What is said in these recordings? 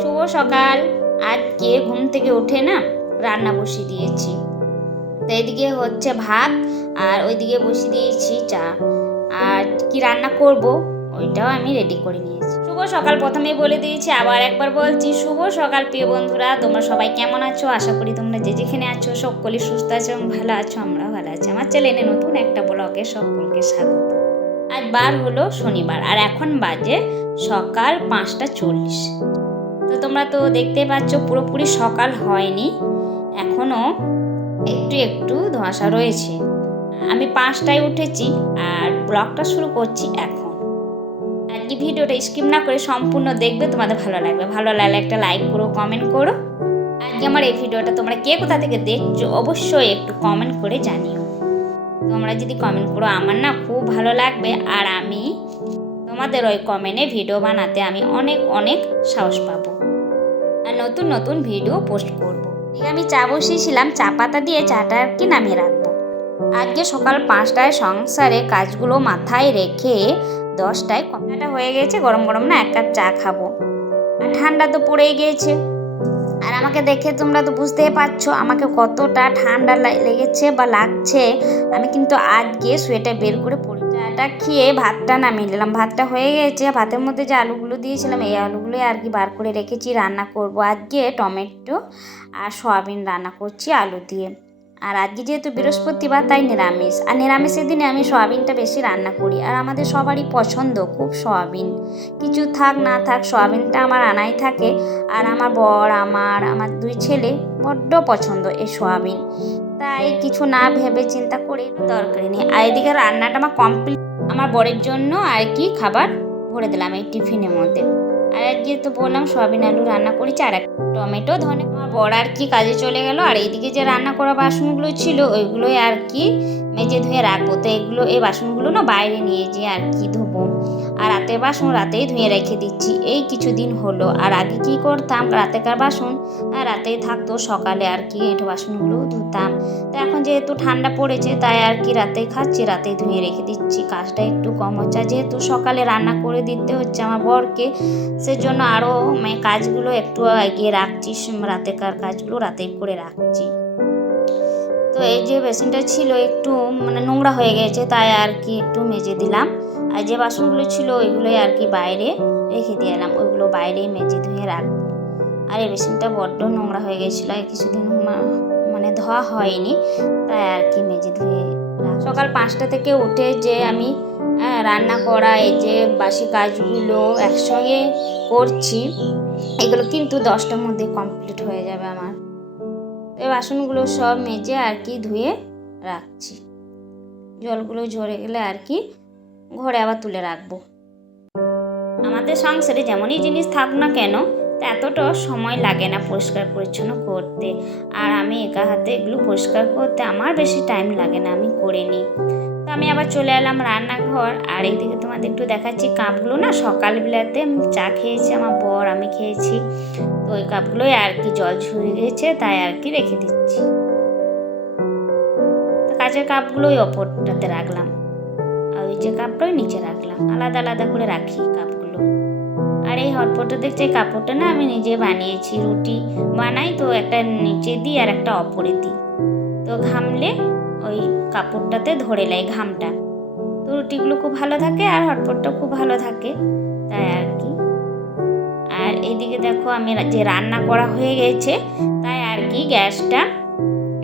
শুভ সকাল। আজকে ঘুম থেকে উঠে না রান্না বসিয়ে দিয়েছি। তো এদিকে হচ্ছে ভাত আর ওইদিকে বসিয়ে দিয়েছি চা। আর কি রান্না করব ওইটাও আমি রেডি করে নিয়েছি। শুভ সকাল প্রথমেই বলে দিয়েছি, আবার একবার বলছি শুভ সকাল প্রিয় বন্ধুরা। তোমরা সবাই কেমন আছো? আশা করি তোমরা যে যেখানে আছো সকলেই সুস্থ আছো এবং ভালো আছো। আমরাও ভালো আছি। আমার চ্যানেলে নতুন একটা ব্লগে সকলকে স্বাগত। আজ বার হলো শনিবার আর এখন বাজে সকাল 5:40। তো তোমরা তো দেখতে পাচ্ছ পুরোপুরি সকাল হয়নি, এখনও একটু একটু ধোঁয়াশা রয়েছে। আমি 5টায় উঠেছি আর ব্লগটা শুরু করছি এখন। আজকে ভিডিওটা স্কিপ না করে সম্পূর্ণ দেখবে, তোমাদের ভালো লাগবে। ভালো লাগলে একটা লাইক করো, কমেন্ট করো। আজকে আমার এই ভিডিওটা তোমরা কে কোথা থেকে দেখছো অবশ্যই একটু কমেন্ট করে জানিও। তোমরা যদি কমেন্ট করো আমার না খুব ভালো লাগবে, আর আমি তোমাদের ওই কমেন্টে ভিডিও বানাতে আমি অনেক অনেক সাহস পাবো আর নতুন নতুন ভিডিও পোস্ট করবো। আমি চা বসিয়েছিলাম, চা পাতা দিয়ে চাটা আর কি নামিয়ে রাখবো। আজকে সকাল 5টায় সংসারে কাজগুলো মাথায় রেখে 10টায় কফিটা হয়ে গেছে। গরম গরম না এক কাপ চা খাবো। আর ঠান্ডা তো পড়েই গিয়েছে, আর আমাকে দেখে তোমরা তো বুঝতেই পারছো আমাকে কতটা ঠান্ডা লেগেছে বা লাগছে। আমি কিন্তু আজকে সোয়েটার বের করে চাটা খেয়ে ভাতটা নামিয়ে নিলাম। ভাতটা হয়ে গেছে, ভাতের মধ্যে যে আলুগুলো দিয়েছিলাম এই আলুগুলো আর কি বার করে রেখেছি। রান্না করব আজকে টমেটো আর সয়াবিন রান্না করছি আলু দিয়ে। আর আজকে যেহেতু বৃহস্পতিবার তাই নিরামিষ, আর নিরামিষের দিনে আমি সয়াবিনটা বেশি রান্না করি। আর আমাদের সবারই পছন্দ খুব সয়াবিন, কিছু থাক না থাক সয়াবিনটা আমার আনাই থাকে। আর আমার বর আমার 2 ছেলে বড্ড পছন্দ এই সয়াবিন, তাই কিছু না ভেবে চিন্তা করে তরকারি নিয়ে। আর এদিকে রান্নাটা আমার কমপ্লিট। আমার বরের জন্য আর কি খাবার ভরে দিলাম এই টিফিনের মধ্যে। আর আজকে তো বললাম সয়াবিন আলু রান্না করেছি আর এক টমেটো ধনে। আমার বর আর কি কাজে চলে গেল, আর এইদিকে যে রান্না করা বাসনগুলো ছিল ওইগুলোই আর কি মেজে ধুয়ে রাখবো। তো এই বাসনগুলো না বাইরে নিয়ে যেয়ে আর কি ধোবো। আর রাতের বাসন রাতেই ধুয়ে রেখে দিচ্ছি এই কিছুদিন হলো। আর আগে কি করতাম, রাতেকার বাসন রাতেই থাকতো, সকালে আর কি এঁটো বাসনগুলো ধুতাম। তো এখন যেহেতু ঠান্ডা পড়েছে তাই আর কি রাতেই খাচ্ছি, রাতেই ধুয়ে রেখে দিচ্ছি। কাজটা একটু কম হচ্ছে, যেহেতু সকালে রান্না করে দিতে হচ্ছে আমার বরকে, সেজন্য আরও কাজগুলো একটু এগিয়ে রাখছি। রাতেকার কাজগুলো রাতেই করে রাখছি। তো এই যে বেসিনটা ছিল একটু নোংরা হয়ে গেছে, তাই আর কি একটু মেজে দিলাম। আর যে বাসনগুলো ছিল ওইগুলোই আর কি বাইরে রেখে দিয়ে এলাম, ওইগুলো বাইরেই মেজে ধুয়ে রাখবো। আর এই বেসিনটা বড্ড নোংরা হয়ে গেছিলো, কিছুদিন ধোয়া হয়নি, তাই আর কি মেজে ধুয়ে সকাল 5টা থেকে উঠে যে আমি রান্না করা এই যে বাসি কাজগুলো একসঙ্গে করছি, এগুলো কিন্তু 10টার মধ্যে কমপ্লিট হয়ে যাবে আমার। এই বাসনগুলো সব মেজে আর কি ধুয়ে রাখছি। জলগুলো ঝরে গেলে আর কি ঘরে আবার তুলে রাখবো। আমাদের সংসারে যেমনই জিনিস থাক না কেন এতটা সময় লাগে না পরিষ্কার পরিচ্ছন্ন করতে। আর আমি একা হাতে এগুলো পরিষ্কার করতে আমার বেশি টাইম লাগে না, আমি করে নিই। তো আমি আবার চলে এলাম রান্নাঘর। আর এইদিকে তোমাদের একটু দেখাচ্ছি কাপগুলো না সকালবেলাতে চা খেয়েছি আমার বর, আমি খেয়েছি। তো ওই কাপগুলোই আর কি জল ঝরে গেছে, তাই আর কি রেখে দিচ্ছি। তো কাচের কাপগুলোই ওপরটাতে রাখলাম, আর ওই যে কাপটাই নিচে রাখলাম, আলাদা আলাদা করে রাখি কাপগুলো। আর এই হটপটে দেখছি এই কাপড়টা না আমি নিজে বানিয়েছি। রুটি বানাই তো একটা নিচে দিই আর একটা ওপরে দিই, তো ঘামলে ওই কাপড়টাতে ধরে লাই ঘামটা, তো রুটিগুলো খুব ভালো থাকে আর হটপটটাও খুব ভালো থাকে, তাই আর কি। আর এইদিকে দেখো আমি যে রান্না করা হয়ে গেছে, তাই আর কি গ্যাসটা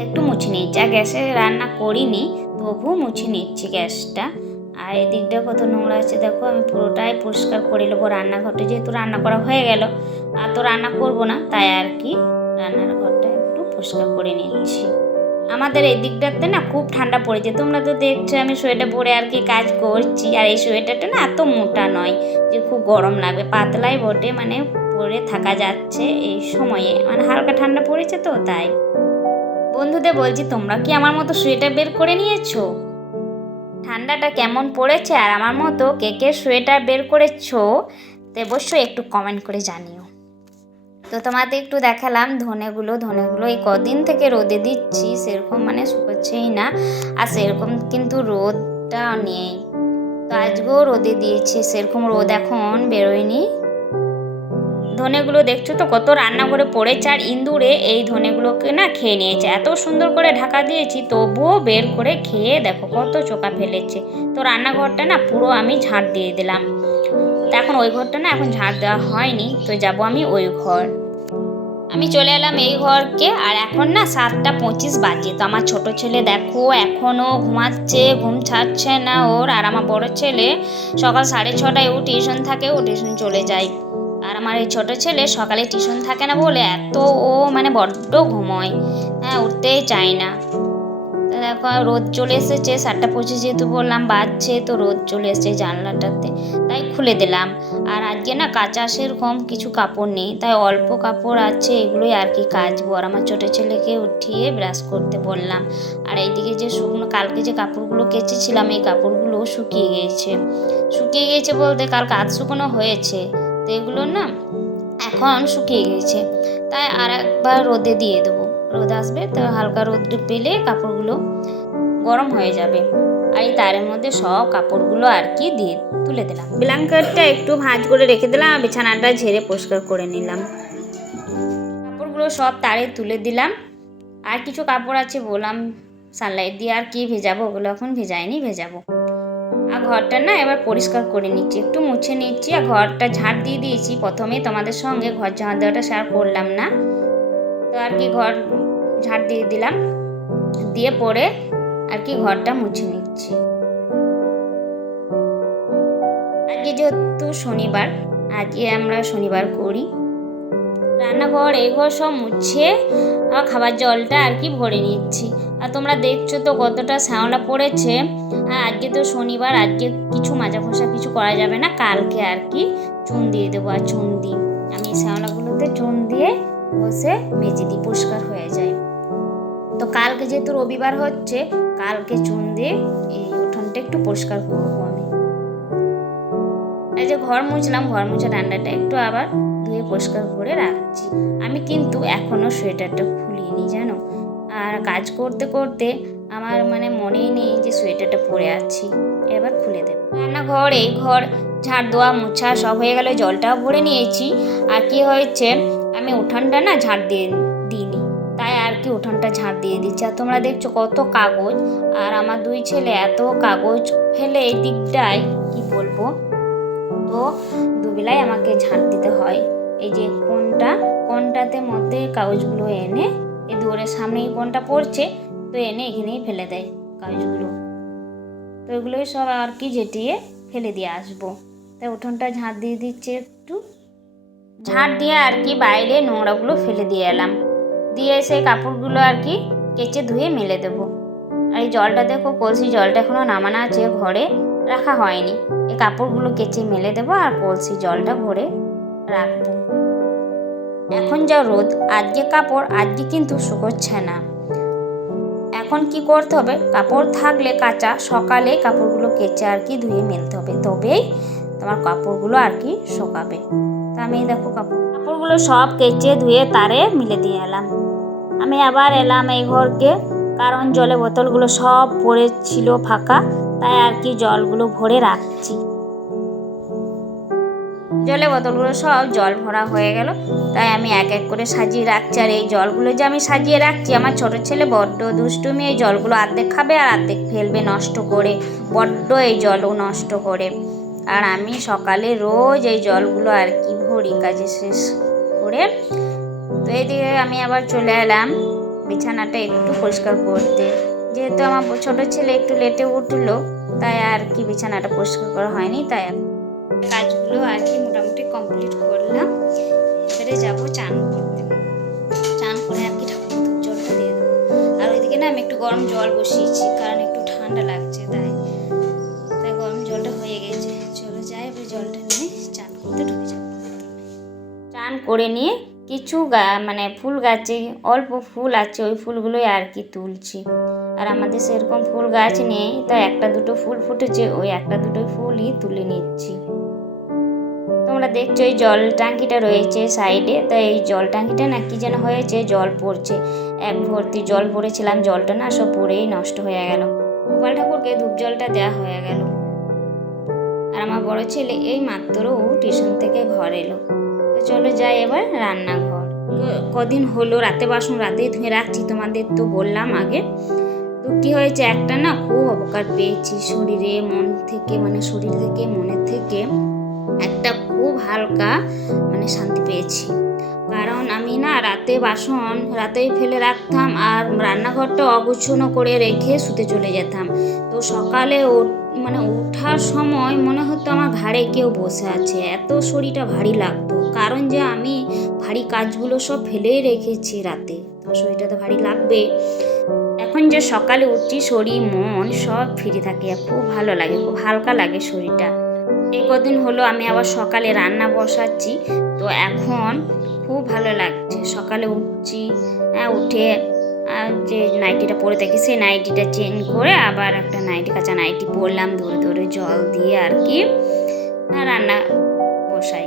একটু মুছে নিচ্ছি। আর গ্যাসে রান্না করিনি তবুও মুছে নিচ্ছি গ্যাসটা। আর এই দিকটা কত নোংরা আছে দেখো, আমি পুরোটাই পরিষ্কার করে নেবো রান্নাঘরটা, যেহেতু রান্না করা হয়ে গেল আর তো রান্না করবো না, তাই আর কি রান্নার ঘরটা একটু পরিষ্কার করে নিচ্ছি। আমাদের এই দিকটাতে না খুব ঠান্ডা পড়েছে, তোমরা তো দেখছো আমি সোয়েটার পরে আর কি কাজ করছি। আর এই সোয়েটারটা না এত মোটা নয় যে খুব গরম লাগবে, পাতলাই বটে, পরে থাকা যাচ্ছে এই সময়ে, হালকা ঠান্ডা পড়েছে তো তাই। বন্ধুদের বলছি তোমরা কি আমার মতো সোয়েটার বের করে নিয়েছো? ঠান্ডাটা কেমন পড়েছে আর আমার মতো কে কে সোয়েটার বের করেছো তো অবশ্যই একটু কমেন্ট করে জানিও। তো তোমাদের একটু দেখালাম ধনেগুলো এই কদিন থেকে রোদে দিচ্ছি, সেরকম শুকোচ্ছেই না, আর সেরকম কিন্তু রোদটা নেই। তো আজকেও রোদে দিয়েছি, সেরকম রোদ এখন বেরোয়নি, ধনেগুলো দেখছো তো কত রান্নাঘরে পড়েছে, আর ইঁদুরে এই ধনেগুলোকে না খেয়ে নিয়েছে। এত সুন্দর করে ঢাকা দিয়েছি তবুও বের করে খেয়ে দেখো কত চোকা ফেলেছে। তো রান্নাঘরটা না পুরো আমি ঝাঁট দিয়ে দিলাম। তো এখন ওই ঘরটা না এখন ঝাঁট দেওয়া হয়নি, তো যাব আমি ওই ঘর। আমি চলে এলাম এই ঘরকে, আর এখন না 7:25 বাজে। তো আমার ছোট ছেলে দেখো এখনও ঘুমাচ্ছে, ঘুম ছাড়ছে না ওর। আর আমার বড় ছেলে সকাল 6:30টায় ও টিউশন থাকে, ও টিউশন চলে যায়। আর আমার এই ছোট ছেলে সকালে টিউশন থাকে না বলে এত ও মানে বড্ড ঘুমোয়, হ্যাঁ উঠতেই চায় না। তো দেখো রোদ চলে এসেছে, 7:25 যেহেতু বললাম বাজছে, তো রোদ চলে এসেছে জানলাটাতে, তাই খুলে দিলাম। আর আজকে না কাচা সেরকম কিছু কাপড় নেই, তাই অল্প কাপড় আছে, এগুলোই আর কি কাচবো। আর আমার ছোটো ছেলেকে উঠিয়ে ব্রাশ করতে বললাম। আর এইদিকে যে শুকনো কালকে যে কাপড়গুলো কেচেছিলাম এই কাপড়গুলো শুকিয়ে গিয়েছে বলতে কালকে আধ শুকনো হয়েছে, তো এগুলো না এখন শুকিয়ে গিয়েছে, তাই আর একবার রোদে দিয়ে দেবো। রোদ আসবে তো হালকা রোদ পেলে কাপড়গুলো গরম হয়ে যাবে। আর এই তারের মধ্যে সব কাপড়গুলো আর কি দিয়ে তুলে দিলাম। ব্ল্যাঙ্কেটটা একটু ভাঁজ করে রেখে দিলাম, আর বিছানাটা ঝেড়ে পরিষ্কার করে নিলাম। কাপড়গুলো সব তারে তুলে দিলাম। আর কিছু কাপড় আছে বললাম সানলাইট দিয়ে আর কি ভেজাবো, ওগুলো এখন ভেজাবো। আর ঘরটা না এবার পরিষ্কার করে নিচ্ছি, একটু মুছে নিচ্ছি। আর ঘরটা ঝাঁট দিয়ে দিয়েছি প্রথমে, তোমাদের সঙ্গে ঘর ঝাঁট দেওয়াটা শেয়ার করলাম না। তো আর কি ঘর ঝাঁট দিয়ে দিলাম, দিয়ে পরে আর কি ঘরটা মুছে নিচ্ছি। আজকে যেহেতু শনিবার, আজকে আমরা শনিবার করি। রান্নাঘর এই ঘর সব মুছে আর খাবার জলটা আর কি ভরে নিচ্ছি। আর তোমরা দেখছো তো কতটা শ্যাওলা পড়েছে। আর আজকে তো শনিবার, আজকে কিছু মাজা ঘষা কিছু করা যাবে না, কালকে আর কি চুন দিয়ে দেবো। আর চুন দিই আমি শ্যাওলাগুলোতে, চুন দিয়ে ঘষে মেজে দিই, পরিষ্কার হয়ে যায়। তো কালকে যেহেতু রবিবার হচ্ছে, কালকে চুন দিয়ে এই উঠোনটা একটু পরিষ্কার করবো আমি। এই যে ঘর মুছলাম, ঘর মুছে ডান্ডাটা একটু আবার ধুয়ে পরিষ্কার করে রাখছি। আমি কিন্তু এখনও সোয়েটারটা খুলিনি জানো। আর কাজ করতে করতে আমার মানে মনেই নেই যে সোয়েটারটা পরে আছি, এবার খুলে দেব। রান্নাঘর এই ঘর ঝাড় দেওয়া মোছা সব হয়ে গেল, জলটাও ভরে নিয়েছি। আর কি হয়েছে আমি উঠানটা না ঝাড় দিইনি, তাই আর কি উঠানটা ঝাড় দিয়ে দিচ্ছি। আর তোমরা দেখছো কত কাগজ, আর আমার দুই ছেলে এত কাগজ ফেলে এই দিকটায় কি বলবো। তো দুবেলাই আমাকে ঝাঁট দিতে হয়। এই যে কোনটাতে মধ্যে কাগজগুলো এনে এই দুয়ারের সামনেই কোনটা পড়ছে, তো এনে এখানেই ফেলে দেয় কাগজগুলো। তো এগুলোই সব আর কি ঝেঁটিয়ে ফেলে দিয়ে আসবো। তাই উঠোনটা ঝাঁট দিয়ে দিচ্ছে, একটু ঝাঁট দিয়ে আর কি বাইরে নোংরাগুলো ফেলে দিয়ে এলাম। দিয়ে সেই কাপড়গুলো আর কি কেচে ধুয়ে মেলে দেবো। আর এই জলটা দেখো, কলসি জলটা এখনও নামানো আছে, ঘরে রাখা হয়নি। এই কাপড়গুলো কেচে মেলে দেবো আর কলসি জলটা ভরে রাখবো। এখন যা রোদ, আজকে কাপড় আজকে কিন্তু শুকোচ্ছে না। এখন কি করতে হবে, কাপড় থাকলে কাঁচা সকালে কাপড়গুলো কেচে আর কি ধুয়ে মেলতে হবে, তবেই তোমার কাপড়গুলো আর কি শুকাবে। তা আমি দেখো কাপড়গুলো সব কেচে ধুয়ে তারে মিলে দিয়ে এলাম। আমি আবার এলাম এই ঘরকে, কারণ জলের বোতলগুলো সব পড়েছিল ফাঁকা, তাই আর কি জলগুলো ভরে রাখছি। জলের বোতলগুলো সব জল ভরা হয়ে গেল, তাই আমি এক এক করে সাজিয়ে রাখছি। আর এই জলগুলো যে আমি সাজিয়ে রাখছি, আমার ছোট ছেলে বড্ড দুষ্টুমি, এই জলগুলো অর্ধেক খাবে আর অর্ধেক ফেলবে নষ্ট করে, বড্ড এই জলও নষ্ট করে। আর আমি সকালে রোজ এই জলগুলো আর কি ভরি কাজে শেষ করে। তো এইদিকে আমি আবার চলে এলাম বিছানাটা একটু পরিষ্কার করতে। যেহেতু আমার ছোট ছেলে একটু লেটে উঠলো, তাই আর কি বিছানাটা পরিষ্কার করা হয়নি, তাই কাজগুলো আর কি মোটামুটি কমপ্লিট করলাম। এবারে যাবো চান করতে, চান করে আর কি ঠাকুর জলটা দিয়ে দেবো। আর ওইদিকে না আমি একটু গরম জল বসিয়েছি, কারণ একটু ঠান্ডা লাগছে, তাই গরম জলটা হয়ে গেছে। চলো যাই, এবার জলটা নিয়ে চান করতে ঢুকে যাবো। চান করে নিয়ে কিছু মানে ফুল গাছে অল্প ফুল আছে, ওই ফুলগুলোই আর কি তুলছি। আর আমাদের সেরকম ফুল গাছ নেই, তাই একটা দুটো ফুল ফুটেছে, ওই একটা দুটো ফুলই তুলে নিচ্ছি। তোমরা দেখছো এই জল ট্যাঙ্কিটা রয়েছে সাইডে, তাই এই জল ট্যাঙ্কিটা না কি যেন হয়েছে, জল পড়ছে, এক ভর্তি জল ভরেছিলাম, জলটা না সব পড়েই নষ্ট হয়ে গেল। গোপাল ঠাকুরকে ধূপ জলটা দেওয়া হয়ে গেল। আর আমার বড় ছেলে এই মাত্র টিউশন থেকে ঘর এলো। তো চলো যাই এবার রান্নাঘর। কদিন হলো রাতে বাসন রাতেই ধুয়ে রাখছি, তোমাদের তো বললাম আগে। তো কী হয়েছে, একটা না খুব অবকার পেয়েছি শরীরে, মন থেকে, মানে শরীর থেকে মনের থেকে একটা খুব হালকা মানে শান্তি পেয়েছি। কারণ আমি না রাতে বাসন রাতেই ফেলে রাখতাম আর রান্নাঘরটা অগুছানো করে রেখে শুতে চলে যেতাম। তো সকালে মানে ওঠার সময় মনে হতো আমার ঘাড়ে কেউ বসে আছে, এত শরীরটা ভারী লাগতো। কারণ যে আমি ভারী কাজগুলো সব ফেলেই রেখেছি রাতে, তো শরীরটা তো ভারী লাগবে। এখন যে সকালে উঠছি শরীর মন সব ফ্রি থাকে, খুব ভালো লাগে, খুব হালকা লাগে শরীরটা। এই কদিন হলো আমি আবার সকালে রান্না বসাচ্ছি, তো এখন খুব ভালো লাগছে। সকালে উঠছি, উঠে যে নাইটিটা পরে থাকি সেই নাইটিটা চেঞ্জ করে আবার একটা নাইটি, কাঁচা নাইটি পরলাম, ধরে ধরে জল দিয়ে আর কি রান্না বসাই।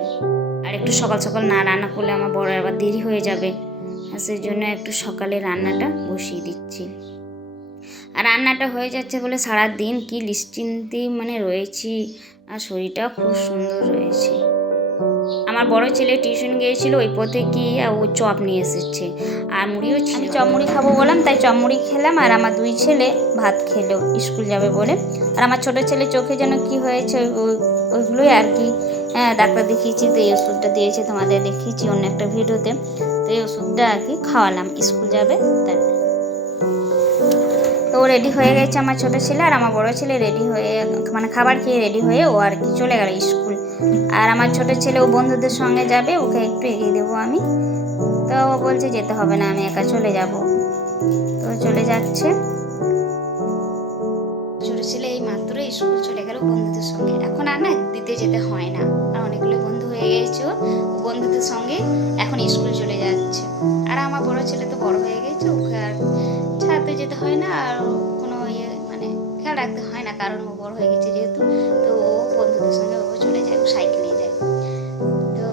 আর একটু সকাল সকাল না রান্না করলে আমার বড় আবার দেরি হয়ে যাবে, আর সেই জন্য একটু সকালে রান্নাটা বসিয়ে দিচ্ছি। আর রান্নাটা হয়ে যাচ্ছে বলে সারাদিন কি নিশ্চিন্তে মানে রয়েছি, আর শরীরটাও খুব সুন্দর রয়েছে। আমার বড় ছেলে টিউশন গিয়েছিল, ওই পথে কি ও চপ নিয়ে এসেছে আর মুড়িও ছিল। আমি চপ মুড়ি খাবো বললাম, তাই চপ মুড়ি খেলাম। আর আমার দুই ছেলে ভাত খেলো স্কুল যাবে বলে। আর আমার ছোটো ছেলে চোখে যেন কি হয়েছে ওইগুলোই আর কি ডাক্তার দেখিয়েছি, তো এই ওষুধটা দিয়েছে, তোমাদের দেখিয়েছি অন্য একটা ভিডিওতে। তো এই ওষুধটা আর কি খাওয়ালাম, স্কুল যাবে তাই। তো রেডি হয়ে গেছে আমার ছোটো ছেলে, আর আমার বড় ছেলে রেডি হয়ে মানে খাবার খেয়ে রেডি হয়ে ও আর কি চলে গেল স্কুল। আর আমার ছোটো ছেলে ও বন্ধুদের সঙ্গে যাবে, ওকে একটু এগিয়ে দেবো আমি। তো ও বলছে যেতে হবে না, আমি একা চলে যাব। তো চলে যাচ্ছে। ছোটো ছেলে এই মাত্র স্কুল চলে গেল বন্ধুদের সঙ্গে, এখন আর না দিতে যেতে হয় না, আর অনেকগুলো বন্ধু হয়ে গেছে ও বন্ধুদের সঙ্গে এখন স্কুল চলে যাচ্ছে। আর আমার বড় ছেলে তো বড় হয়ে গেছে, ওকে আর ছাড়তে যেতে হয় না, আর কোনো মানে খেয়াল রাখতে হয় না, কারণ ও বড় হয়ে গেছে যেহেতু। তো ও বন্ধুদের সঙ্গে ও চলে যায়, ও সাইকেল নিয়ে যায়। তো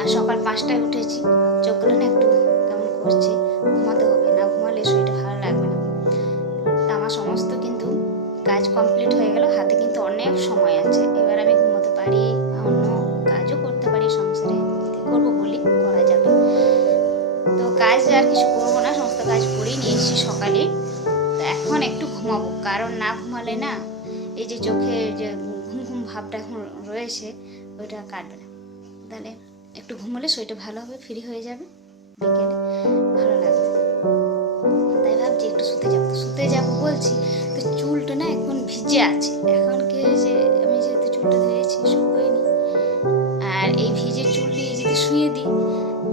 আর সকাল 5টায় উঠেছি, চোখগুলো না একটু কেমন করছে, ঘুমাতে হবে, না ঘুমালে শরীরটা ভালো লাগবে না। তা আমার সমস্ত কিন্তু কাজ কমপ্লিট হয়ে গেল, হাতে কিন্তু অনেক সময় আছে, এবার আমি ঘুমাতে পারি, অন্য কাজও করতে পারি সংসারে, করবো বলি করা যাবে। তো কাজ আর কিছু করবো না, সমস্ত কাজ করেই নিয়েছি সকালে। তো এখন একটু ঘুমাবো, কারণ না ঘুমালে না এই যে চোখে যে ঘুম ঘুম ভাবটা এখন রয়েছে ওইটা কাটবে না। তাহলে একটু ঘুমোলে শরীরটা ভালো হবে, ফ্রি হয়ে যাবে, বিকেলে ভালো লাগবে। তাই ভাবছি একটু শুতে যাবো বলছি, তো চুলটা না এখন ভিজে আছে। এখন কি হয়েছে, আমি যেহেতু চুলটা ধুয়েছি শুকোয়নি, আর এই ভিজে চুল নিয়ে যদি শুয়ে দিই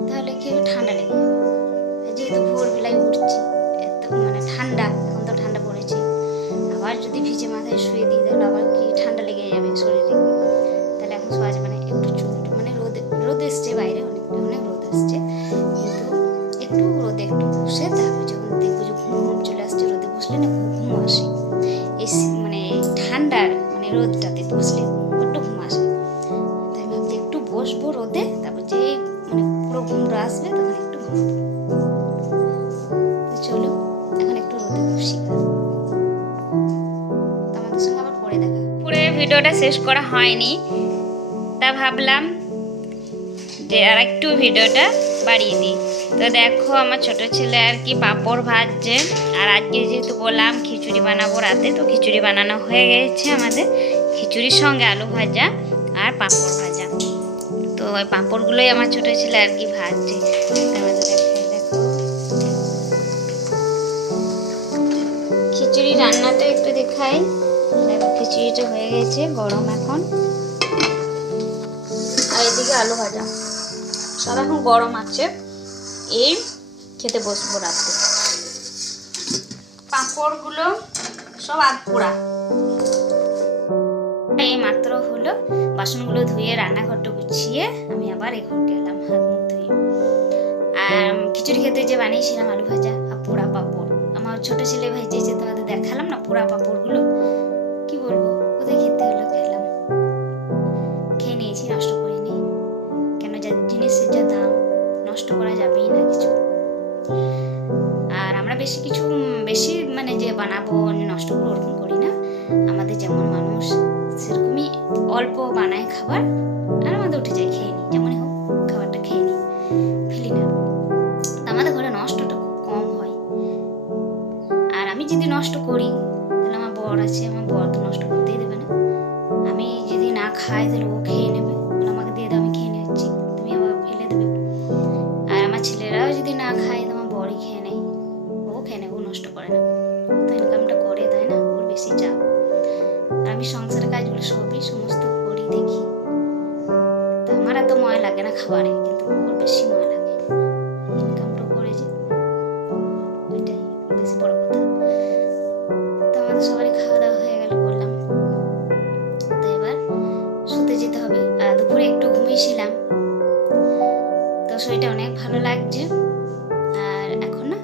তাহলে কি হবে, ঠান্ডা লেগে যাবে। যেহেতু ভোরবেলায় উঠছি, এত মানে ঠান্ডা, এখন তো ঠান্ডা পড়েছে, আবার যদি ভিজে মাথায় শুয়ে দিই তাহলে আবার কি ঠান্ডা লেগে যাবে শরীরে। তাহলে এখন শোয়া যাবে না, একটু চুলটা মানে রোদ এসছে বাইরে, অনেক রোদ এসছে, কিন্তু একটু রোদে একটু বসে তারপর যখন দেখবো যে ঘুম চলে আসছে, রোদে বসলে না ঘুম আসে, এই মানে ঠান্ডার মানে রোদটাতে বসলে একটু ঘুম আসে। তাই ভাবছি একটু বসবো রোদে, তারপর যে মানে পুরো ঘুমটা আসবে তখন একটু ঘুমাবো। তো চলো এখন একটু রোদে বসি, তোমাদের সঙ্গে আবার পরে দেখা। পুরো ভিডিওটা শেষ করা হয়নি, তা ভাবলাম যে আর একটু ভিডিওটা বাড়িয়ে দিই। তো দেখো আমার ছোট ছেলে আর কি পাঁপড় ভাজছে, আর আজকে যেহেতু বললাম খিচুড়ি বানাবো রাতে, তো খিচুড়ি বানানো হয়ে গেছে আমাদের। খিচুড়ির সঙ্গে আলু ভাজা আর পাঁপড় ভাজা, তো ওই পাঁপড়গুলোই আমার ছোট ছেলে আর কি ভাজছে। দেখো খিচুড়ি রান্নাটা একটু দেখাই। দেখো খিচুড়িটা হয়ে গেছে, গরম এখন, আর এদিকে আলু ভাজা, সব এখন গরম আছে, এই খেতে বসবো রাতে। পাঁপড়গুলো সব আধ পোড়া, এই মাত্র হলো বাসনগুলো ধুয়ে রান্নাঘরটা গুছিয়ে আমি আবার এখন গেলাম হাত মুখ ধুয়ে। আর খিচুড়ি খেতে যে বানিয়েছিলাম আলু ভাজা আর পোড়া পাঁপড়, আমার ছোট ছেলে ভেজেছে, তোমাদের দেখালাম না পোড়া পাঁপড়গুলো, কি বলবো, কোথায় খেতে হলো খেলাম, খেয়ে নিয়েছি, নষ্ট করিনি, কেন যা জিনিসের যা দাম, নষ্ট করা যাবেই না কিছু। আর আমরা বেশি মানে যে বানাবো নষ্ট করবো ওরকম করি না, আমাদের যেমন মানুষ সেরকমই অল্প বানায় খাবার, আর আমাদের উঠে যায় খেয়ে নিই যেমনই হোক। আমার এত ময় লাগে না খাবারে, কিন্তু ওর বেশি ময় লাগে। ইনকামটা করে যে, ওইটাই বেশি বড় কথা। তো আমাদের সবারই খাওয়া দাওয়া হয়ে গেল বললাম। তো এবার শুতে যেতে হবে। দুপুরে একটু ঘুমিয়েছিলাম, তো শরীরটা অনেক ভালো লাগছে। আর এখন না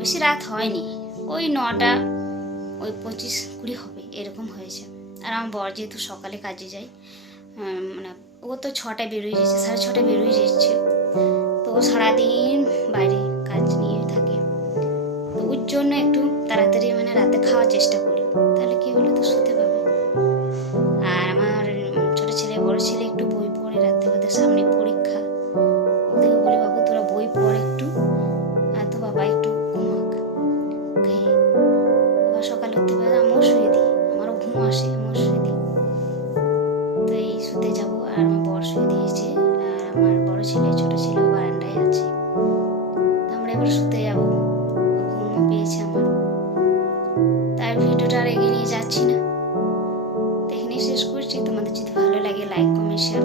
বেশি রাত হয়নি, ওই 9টা, ওই 25-20 হবে এরকম হয়েছে। আর আমার বর যেহেতু সকালে কাজে যায়, মানে ও তো 6টায় বেরোয় যাচ্ছে, 6:30টায় বেরোয় যাচ্ছে। তো ও সারাদিন বাইরে কাজ নিয়ে থাকে, তো ওর জন্য একটু তাড়াতাড়ি মানে রাতে খাওয়ার চেষ্টা করি, তাহলে কি বলে তো শুতে পাবে। আর আমার ছোট ছেলে বড় ছেলে একটু বই পড়ে রাতে, ওদের সামনে পরীক্ষা। ওদেরকে বলি, বাবু তোরা বই পড় একটু, আর তো বাবা একটু ঘুমাক, খেয়ে আবার সকাল হতে পারে আমিও শুয়ে দিই, আমারও ঘুম আসে, আমিও শুয়ে দিই। তো এই শুতে যাবো, আর আমার বর শুয়ে দিয়েছে, আর আমার বড় ছেলে ছোট ছেলে বারান্দায় আছে। আমরা এবার শুতে যাবো, ঘুমও পেয়েছে আমার। তাই ভিডিওটা আর এগিয়ে নিয়ে যাচ্ছি না, তো এখানেই শেষ করছি। তোমাদের যদি ভালো লাগে লাইক কমেন্ট শেয়ার